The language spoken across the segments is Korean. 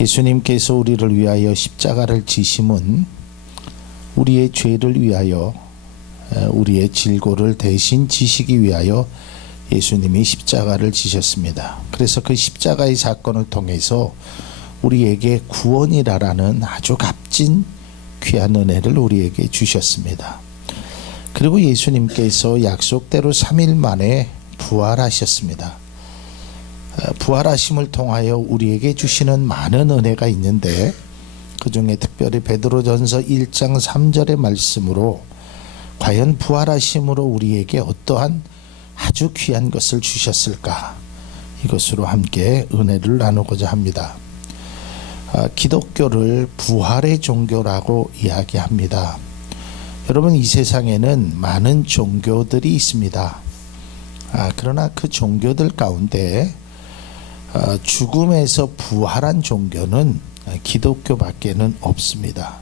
예수님께서 우리를 위하여 십자가를 지심은 우리의 죄를 위하여, 우리의 질고를 대신 지시기 위하여 예수님이 십자가를 지셨습니다. 그래서 그 십자가의 사건을 통해서 우리에게 구원이라는 아주 값진 귀한 은혜를 우리에게 주셨습니다. 그리고 예수님께서 약속대로 3일 만에 부활하셨습니다. 부활하심을 통하여 우리에게 주시는 많은 은혜가 있는데, 그 중에 특별히 베드로전서 1장 3절의 말씀으로 과연 부활하심으로 우리에게 어떠한 아주 귀한 것을 주셨을까, 이것으로 함께 은혜를 나누고자 합니다. 기독교를 부활의 종교라고 이야기합니다. 여러분, 이 세상에는 많은 종교들이 있습니다. 그러나 그 종교들 가운데 죽음에서 부활한 종교는 기독교밖에는 없습니다.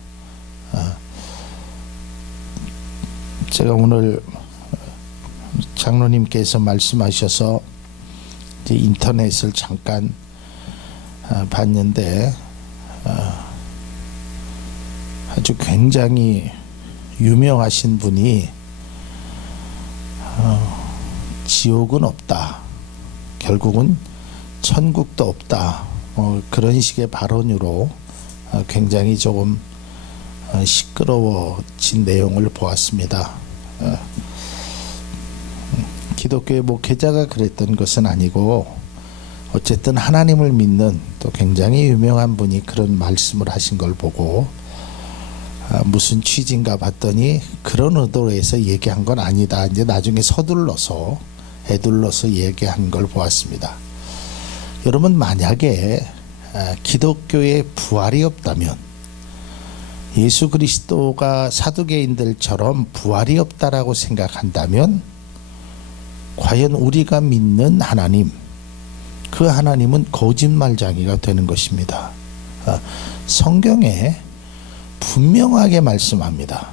제가 오늘 장로님께서 말씀하셔서 이제 인터넷을 잠깐 봤는데, 아주 굉장히 유명하신 분이 지옥은 없다, 결국은 천국도 없다, 그런 식의 발언으로 굉장히 조금 시끄러워진 내용을 보았습니다. 기독교의 목회자가 그랬던 것은 아니고, 어쨌든 하나님을 믿는 또 굉장히 유명한 분이 그런 말씀을 하신 걸 보고 무슨 취지인가 봤더니 그런 의도로 해서 얘기한 건 아니다, 이제 나중에 서둘러서 애둘러서 얘기한 걸 보았습니다. 여러분, 만약에 기독교에 부활이 없다면, 예수 그리스도가 사두개인들처럼 부활이 없다라고 생각한다면, 과연 우리가 믿는 하나님, 그 하나님은 거짓말쟁이가 되는 것입니다. 성경에 분명하게 말씀합니다.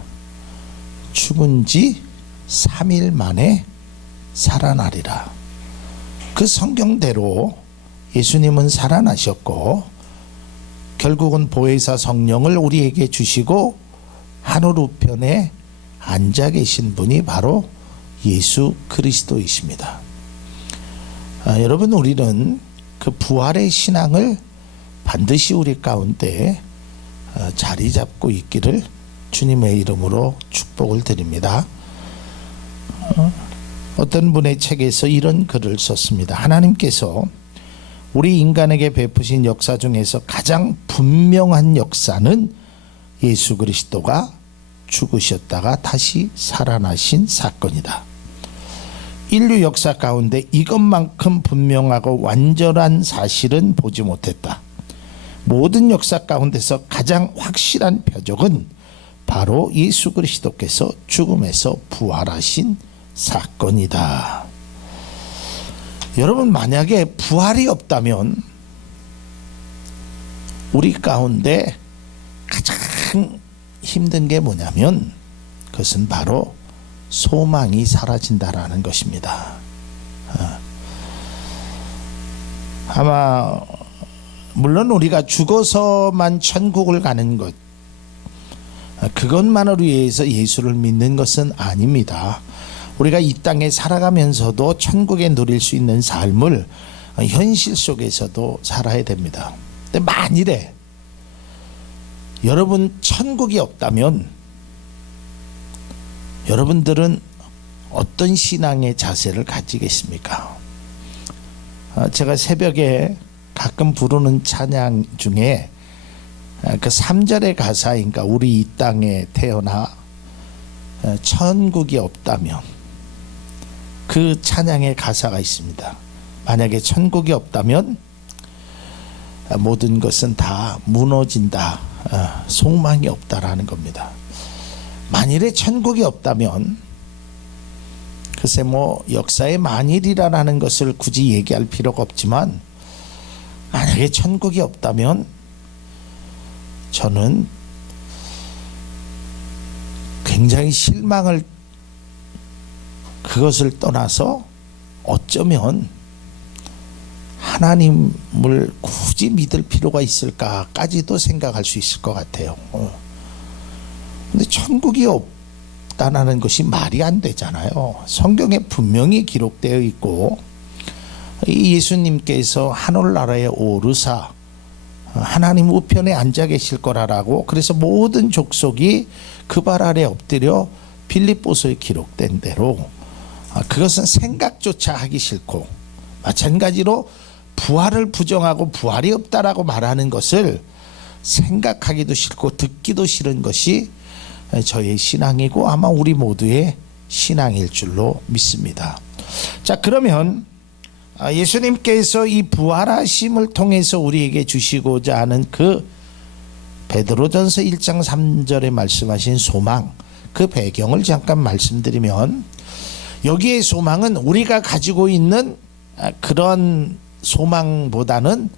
죽은 지 3일 만에 살아나리라. 그 성경대로 예수님은 살아나셨고, 결국은 보혜사 성령을 우리에게 주시고 하늘 우편에 앉아 계신 분이 바로 예수 그리스도이십니다. 여러분, 우리는 그 부활의 신앙을 반드시 우리 가운데 자리 잡고 있기를 주님의 이름으로 축복을 드립니다. 어떤 분의 책에서 이런 글을 썼습니다. 하나님께서 우리 인간에게 베푸신 역사 중에서 가장 분명한 역사는 예수 그리스도가 죽으셨다가 다시 살아나신 사건이다. 인류 역사 가운데 이것만큼 분명하고 완전한 사실은 보지 못했다. 모든 역사 가운데서 가장 확실한 표적은 바로 예수 그리스도께서 죽음에서 부활하신 사건이다. 여러분, 만약에 부활이 없다면 우리 가운데 가장 힘든 게 뭐냐면, 그것은 바로 소망이 사라진다라는 것입니다. 아마 물론 우리가 죽어서만 천국을 가는 것, 그것만을 위해서 예수를 믿는 것은 아닙니다. 우리가 이 땅에 살아가면서도 천국에 누릴 수 있는 삶을 현실 속에서도 살아야 됩니다. 근데 만일에 여러분 천국이 없다면 여러분들은 어떤 신앙의 자세를 가지겠습니까? 제가 새벽에 가끔 부르는 찬양 중에 그 3절의 가사인가, 우리 이 땅에 태어나 천국이 없다면, 그 찬양의 가사가 있습니다. 만약에 천국이 없다면 모든 것은 다 무너진다, 소망이 없다라는 겁니다. 만일에 천국이 없다면, 글쎄 역사의 만일이라는 것을 굳이 얘기할 필요가 없지만, 만약에 천국이 없다면 저는 굉장히 실망을, 그것을 떠나서 어쩌면 하나님을 굳이 믿을 필요가 있을까까지도 생각할 수 있을 것 같아요. 근데 천국이 없다는 것이 말이 안 되잖아요. 성경에 분명히 기록되어 있고, 이 예수님께서 하늘나라에 오르사 하나님 우편에 앉아 계실 거라고, 그래서 모든 족속이 그 발 아래 엎드려 빌립보서에 기록된 대로 그것은 생각조차 하기 싫고, 마찬가지로 부활을 부정하고 부활이 없다라고 말하는 것을 생각하기도 싫고 듣기도 싫은 것이 저의 신앙이고 아마 우리 모두의 신앙일 줄로 믿습니다. 자, 그러면 예수님께서 이 부활하심을 통해서 우리에게 주시고자 하는 그 베드로전서 1장 3절에 말씀하신 소망, 그 배경을 잠깐 말씀드리면, 여기에 소망은 우리가 가지고 있는 그런 소망보다는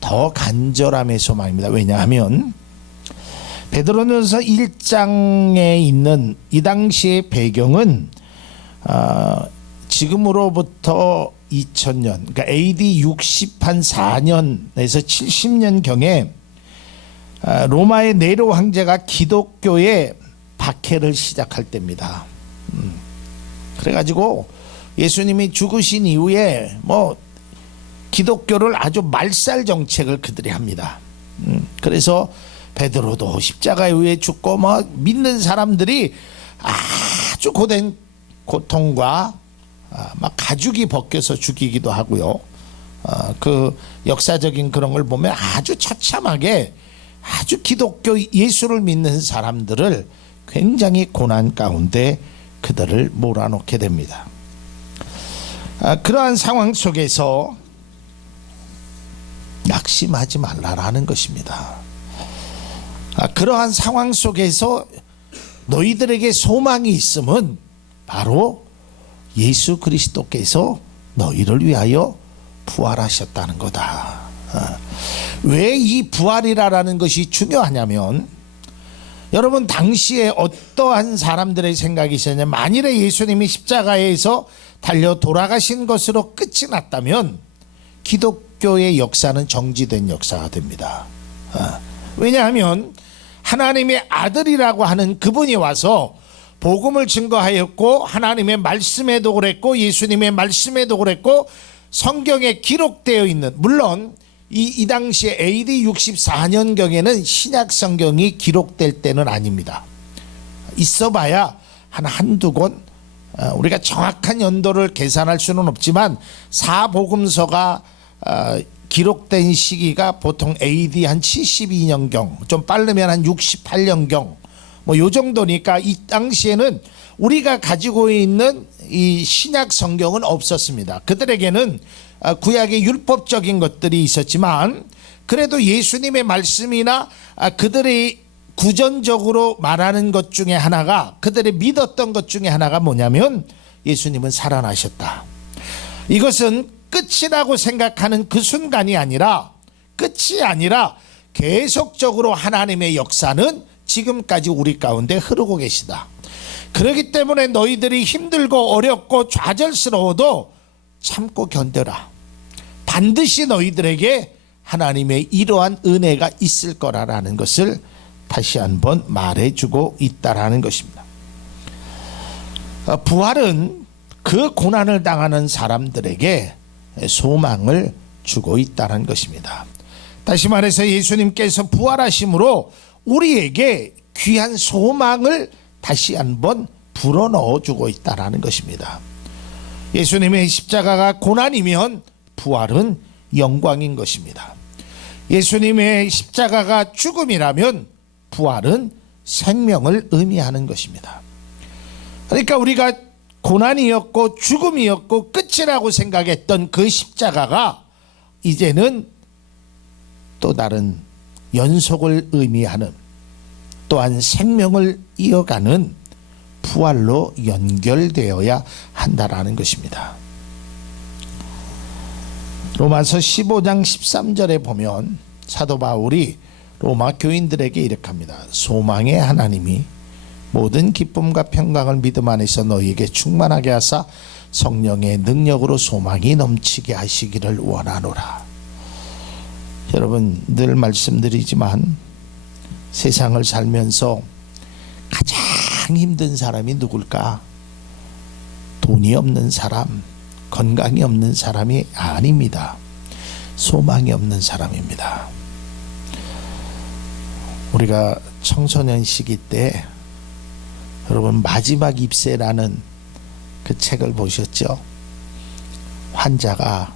더 간절함의 소망입니다. 왜냐하면 베드로전서 1장에 있는 이 당시의 배경은 지금으로부터 2000년, 그러니까 AD 64년에서 70년경에 로마의 네로 황제가 기독교의 박해를 시작할 때입니다. 그래가지고 예수님이 죽으신 이후에 기독교를 아주 말살 정책을 그들이 합니다. 그래서 베드로도 십자가에 의해 죽고 믿는 사람들이 아주 고된 고통과 막 가죽이 벗겨서 죽이기도 하고요. 그 역사적인 그런 걸 보면 아주 처참하게 아주 기독교 예수를 믿는 사람들을 굉장히 고난 가운데 그들을 몰아넣게 됩니다. 그러한 상황 속에서 낙심하지 말라라는 것입니다. 그러한 상황 속에서 너희들에게 소망이 있음은 바로 예수 그리스도께서 너희를 위하여 부활하셨다는 거다. 왜 이 부활이라는 것이 중요하냐면, 여러분 당시에 어떠한 사람들의 생각이 있었냐면, 만일에 예수님이 십자가에서 달려 돌아가신 것으로 끝이 났다면 기독교의 역사는 정지된 역사가 됩니다. 왜냐하면 하나님의 아들이라고 하는 그분이 와서 복음을 증거하였고, 하나님의 말씀에도 그랬고 예수님의 말씀에도 그랬고 성경에 기록되어 있는, 물론 이 당시에 AD 64년경에는 신약 성경이 기록될 때는 아닙니다. 있어봐야 한두 권, 우리가 정확한 연도를 계산할 수는 없지만 사복음서가 기록된 시기가 보통 AD 한 72년경, 좀 빠르면 한 68년경, 요 정도니까 이 당시에는 우리가 가지고 있는 이 신약 성경은 없었습니다. 그들에게는 구약의 율법적인 것들이 있었지만, 그래도 예수님의 말씀이나 그들이 구전적으로 말하는 것 중에 하나가, 그들이 믿었던 것 중에 하나가 뭐냐면 예수님은 살아나셨다. 이것은 끝이라고 생각하는 그 순간이 아니라, 끝이 아니라 계속적으로 하나님의 역사는 지금까지 우리 가운데 흐르고 계시다. 그렇기 때문에 너희들이 힘들고 어렵고 좌절스러워도 참고 견뎌라. 반드시 너희들에게 하나님의 이러한 은혜가 있을 거라는 것을 다시 한번 말해주고 있다라는 것입니다. 부활은 그 고난을 당하는 사람들에게 소망을 주고 있다는 것입니다. 다시 말해서 예수님께서 부활하심으로 우리에게 귀한 소망을 다시 한번 불어넣어 주고 있다는 것입니다. 예수님의 십자가가 고난이면 부활은 영광인 것입니다. 예수님의 십자가가 죽음이라면 부활은 생명을 의미하는 것입니다. 그러니까 우리가 고난이었고 죽음이었고 끝이라고 생각했던 그 십자가가 이제는 또 다른 연속을 의미하는, 또한 생명을 이어가는 부활로 연결되어야 한다라는 것입니다. 로마서 15장 13절에 보면 사도 바울이 로마 교인들에게 이렇게 합니다. 소망의 하나님이 모든 기쁨과 평강을 믿음 안에서 너희에게 충만하게 하사 성령의 능력으로 소망이 넘치게 하시기를 원하노라. 여러분 늘 말씀드리지만 세상을 살면서 가장 힘든 사람이 누굴까? 돈이 없는 사람, 건강이 없는 사람이 아닙니다. 소망이 없는 사람입니다. 우리가 청소년 시기 때 여러분 마지막 입새라는 그 책을 보셨죠? 환자가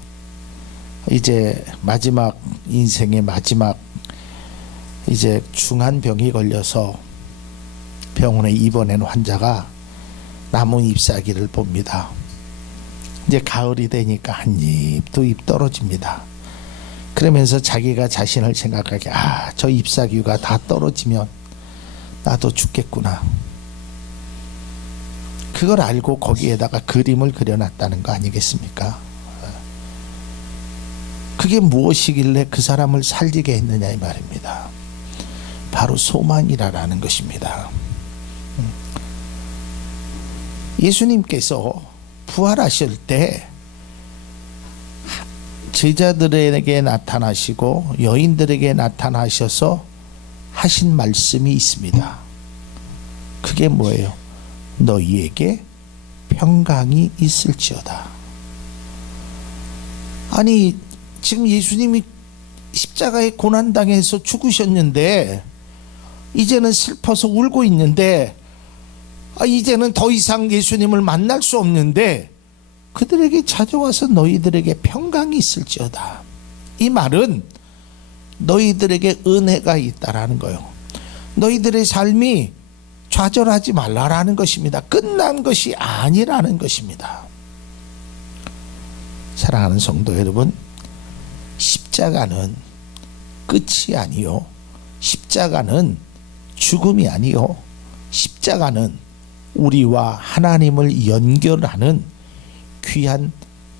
이제 마지막 인생의 마지막 이제 중한 병이 걸려서 병원에 입원한 환자가 남은 잎사귀를 봅니다. 이제 가을이 되니까 한 잎, 두 잎 떨어집니다. 그러면서 자기가 자신을 생각하게, 저 잎사귀가 다 떨어지면 나도 죽겠구나. 그걸 알고 거기에다가 그림을 그려놨다는 거 아니겠습니까? 그게 무엇이길래 그 사람을 살리게 했느냐 이 말입니다. 바로 소망이라는 것입니다. 예수님께서 부활하실 때 제자들에게 나타나시고 여인들에게 나타나셔서 하신 말씀이 있습니다. 그게 뭐예요? 너희에게 평강이 있을지어다. 아니 지금 예수님이 십자가에 고난당해서 죽으셨는데 이제는 슬퍼서 울고 있는데 이제는 더 이상 예수님을 만날 수 없는데 그들에게 찾아와서 너희들에게 평강이 있을지어다. 이 말은 너희들에게 은혜가 있다라는 거예요. 너희들의 삶이 좌절하지 말라라는 것입니다. 끝난 것이 아니라는 것입니다. 사랑하는 성도 여러분, 십자가는 끝이 아니요, 십자가는 죽음이 아니요, 십자가는 우리와 하나님을 연결하는 귀한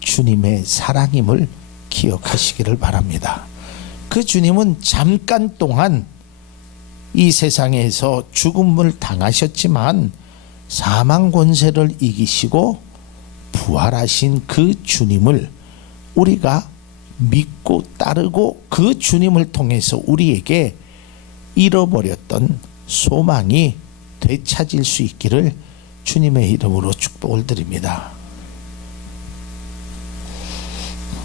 주님의 사랑임을 기억하시기를 바랍니다. 그 주님은 잠깐 동안 이 세상에서 죽음을 당하셨지만 사망 권세를 이기시고 부활하신 그 주님을 우리가 믿고 따르고 그 주님을 통해서 우리에게 잃어버렸던 소망이 되찾을 수 있기를 주님의 이름으로 축복을 드립니다.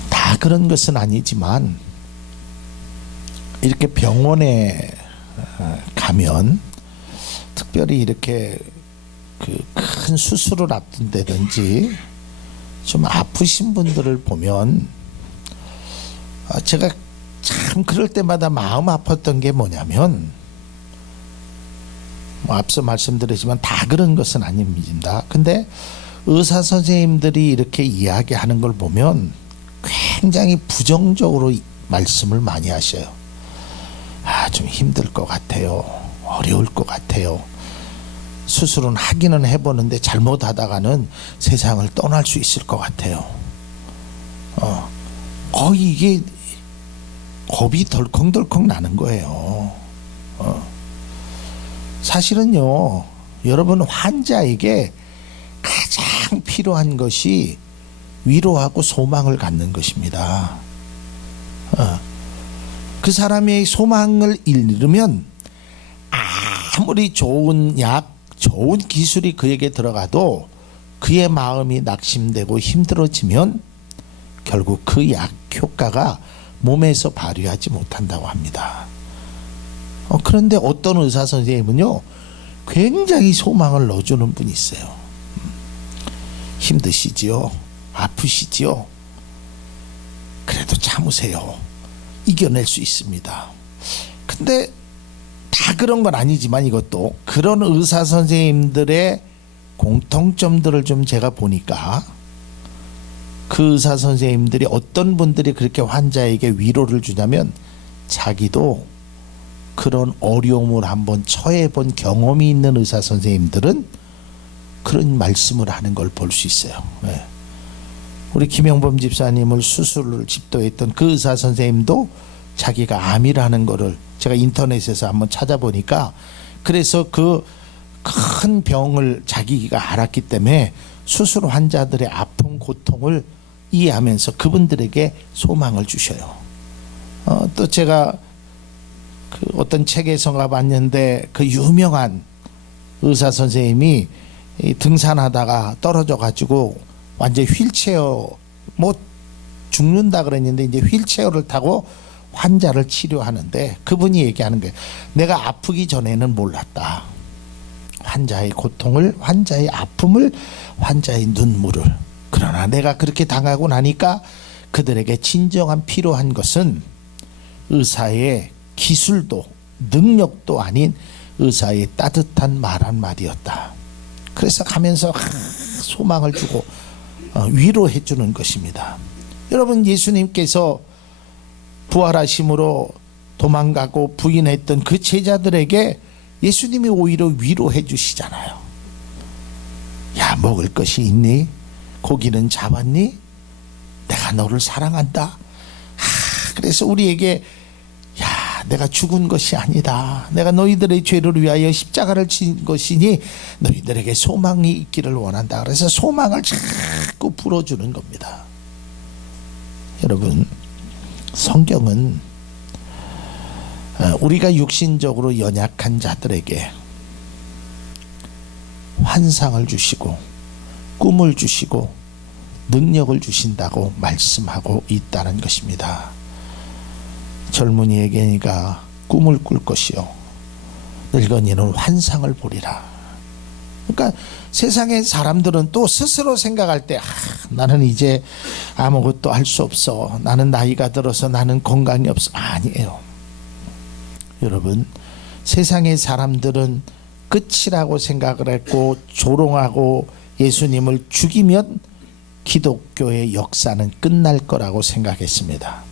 다 그런 것은 아니지만 이렇게 병원에 가면 특별히 이렇게 그 큰 수술을 앞둔다든지 좀 아프신 분들을 보면 제가 참 그럴 때마다 마음 아팠던 게 뭐냐면 앞서 말씀드렸지만 다 그런 것은 아닙니다. 근데 의사 선생님들이 이렇게 이야기하는 걸 보면 굉장히 부정적으로 말씀을 많이 하셔요. 좀 힘들 것 같아요. 어려울 것 같아요. 수술은 하기는 해보는데 잘못하다가는 세상을 떠날 수 있을 것 같아요. 이게 겁이 덜컹덜컹 나는 거예요. 사실은요, 여러분 환자에게 가장 필요한 것이 위로하고 소망을 갖는 것입니다. 그 사람의 소망을 잃으면 아무리 좋은 약, 좋은 기술이 그에게 들어가도 그의 마음이 낙심되고 힘들어지면 결국 그 약 효과가 몸에서 발휘하지 못한다고 합니다. 그런데 어떤 의사 선생님은요 굉장히 소망을 넣어주는 분이 있어요. 힘드시지요? 아프시지요? 그래도 참으세요. 이겨낼 수 있습니다. 근데 다 그런 건 아니지만 이것도 그런 의사 선생님들의 공통점들을 좀 제가 보니까 그 의사 선생님들이 어떤 분들이 그렇게 환자에게 위로를 주냐면 자기도 그런 어려움을 한번 처해 본 경험이 있는 의사 선생님들은 그런 말씀을 하는 걸 볼 수 있어요. 우리 김영범 집사님을 수술을 집도했던 그 의사 선생님도 자기가 암이라는 거를 제가 인터넷에서 한번 찾아보니까 그래서 그 큰 병을 자기가 알았기 때문에 수술 환자들의 아픔 고통을 이해하면서 그분들에게 소망을 주셔요. 또 제가 그 어떤 책에서가 봤는데 그 유명한 의사 선생님이 등산하다가 떨어져 가지고 완전 휠체어 뭐 죽는다 그랬는데 이제 휠체어를 타고 환자를 치료하는데 그분이 얘기하는 거예요. 내가 아프기 전에는 몰랐다. 환자의 고통을, 환자의 아픔을, 환자의 눈물을. 그러나 내가 그렇게 당하고 나니까 그들에게 진정한 필요한 것은 의사의 기술도 능력도 아닌 의사의 따뜻한 말 한마디였다. 그래서 가면서 소망을 주고 위로해 주는 것입니다. 여러분, 예수님께서 부활하심으로 도망가고 부인했던 그 제자들에게 예수님이 오히려 위로해 주시잖아요. 야, 먹을 것이 있니? 고기는 잡았니? 내가 너를 사랑한다. 그래서 우리에게 야, 내가 죽은 것이 아니다. 내가 너희들의 죄를 위하여 십자가를 진 것이니 너희들에게 소망이 있기를 원한다. 그래서 소망을 자꾸 불어주는 겁니다. 여러분, 성경은 우리가 육신적으로 연약한 자들에게 환상을 주시고 꿈을 주시고 능력을 주신다고 말씀하고 있다는 것입니다. 젊은이에게 네가 꿈을 꿀 것이요 늙은이는 환상을 보리라. 그러니까 세상의 사람들은 또 스스로 생각할 때 나는 이제 아무것도 할 수 없어. 나는 나이가 들어서 나는 건강이 없어. 아니에요. 여러분, 세상의 사람들은 끝이라고 생각을 했고 조롱하고 예수님을 죽이면 기독교의 역사는 끝날 거라고 생각했습니다.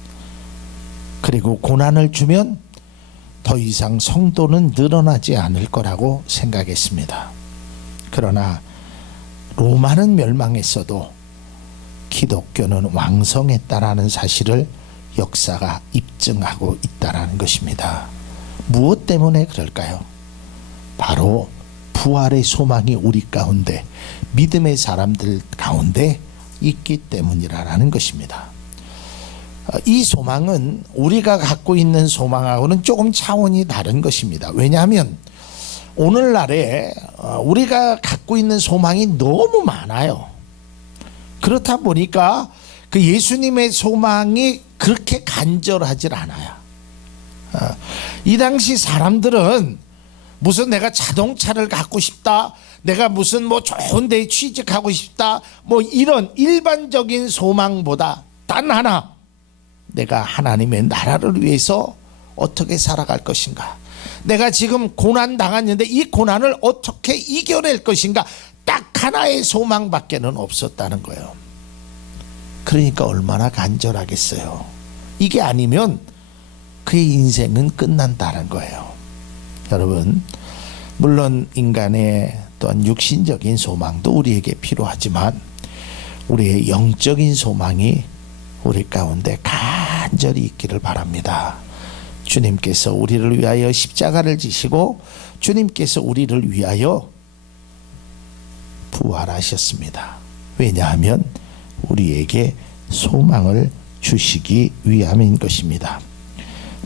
그리고 고난을 주면 더 이상 성도는 늘어나지 않을 거라고 생각했습니다. 그러나 로마는 멸망했어도 기독교는 왕성했다라는 사실을 역사가 입증하고 있다라는 것입니다. 무엇 때문에 그럴까요? 바로 부활의 소망이 우리 가운데, 믿음의 사람들 가운데 있기 때문이라는 것입니다. 이 소망은 우리가 갖고 있는 소망하고는 조금 차원이 다른 것입니다. 왜냐하면 오늘날에 우리가 갖고 있는 소망이 너무 많아요. 그렇다 보니까 그 예수님의 소망이 그렇게 간절하지 않아요. 이 당시 사람들은 무슨 내가 자동차를 갖고 싶다, 내가 무슨 뭐 좋은 데에 취직하고 싶다, 뭐 이런 일반적인 소망보다 단 하나, 내가 하나님의 나라를 위해서 어떻게 살아갈 것인가, 내가 지금 고난 당했는데 이 고난을 어떻게 이겨낼 것인가, 딱 하나의 소망밖에는 없었다는 거예요. 그러니까 얼마나 간절하겠어요. 이게 아니면 그의 인생은 끝난다는 거예요. 여러분, 물론 인간의 또한 육신적인 소망도 우리에게 필요하지만 우리의 영적인 소망이 우리 가운데 간절히 있기를 바랍니다. 주님께서 우리를 위하여 십자가를 지시고 주님께서 우리를 위하여 부활하셨습니다. 왜냐하면 우리에게 소망을 주시기 위함인 것입니다.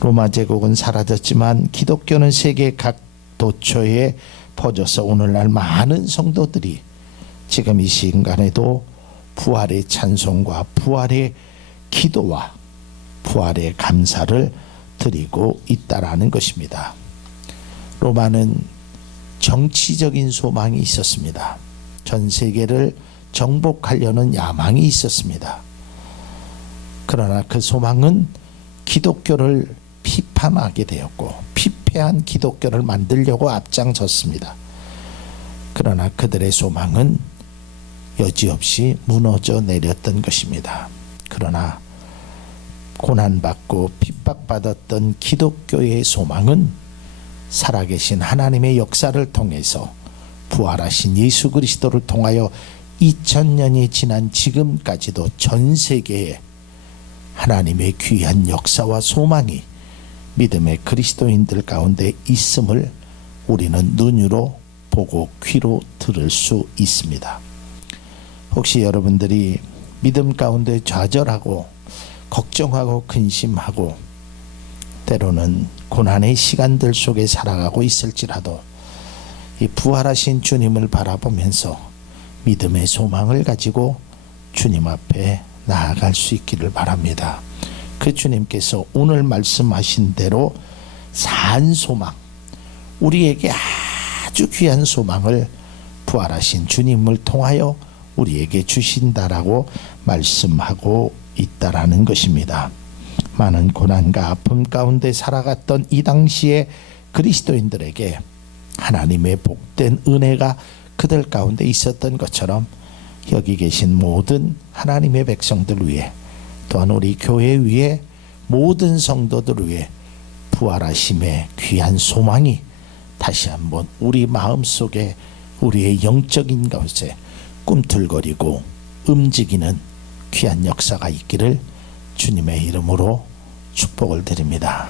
로마 제국은 사라졌지만 기독교는 세계 각 도처에 퍼져서 오늘날 많은 성도들이 지금 이 시간에도 부활의 찬송과 부활의 기도와 부활의 감사를 드리고 있다라는 것입니다. 로마는 정치적인 소망이 있었습니다. 전 세계를 정복하려는 야망이 있었습니다. 그러나 그 소망은 기독교를 비판하게 되었고 피폐한 기독교를 만들려고 앞장섰습니다. 그러나 그들의 소망은 여지없이 무너져 내렸던 것입니다. 그러나 고난받고 핍박받았던 기독교의 소망은 살아계신 하나님의 역사를 통해서 부활하신 예수 그리스도를 통하여 2000년이 지난 지금까지도 전 세계에 하나님의 귀한 역사와 소망이 믿음의 그리스도인들 가운데 있음을 우리는 눈으로 보고 귀로 들을 수 있습니다. 혹시 여러분들이 믿음 가운데 좌절하고 걱정하고 근심하고 때로는 고난의 시간들 속에 살아가고 있을지라도 이 부활하신 주님을 바라보면서 믿음의 소망을 가지고 주님 앞에 나아갈 수 있기를 바랍니다. 그 주님께서 오늘 말씀하신 대로 산 소망, 우리에게 아주 귀한 소망을 부활하신 주님을 통하여 우리에게 주신다라고 말씀하고 있다라는 것입니다. 많은 고난과 아픔 가운데 살아갔던 이 당시에 그리스도인들에게 하나님의 복된 은혜가 그들 가운데 있었던 것처럼 여기 계신 모든 하나님의 백성들 위해, 또한 우리 교회 위에 모든 성도들 위해 부활하심의 귀한 소망이 다시 한번 우리 마음속에, 우리의 영적인 것에 꿈틀거리고 움직이는 귀한 역사가 있기를 주님의 이름으로 축복을 드립니다.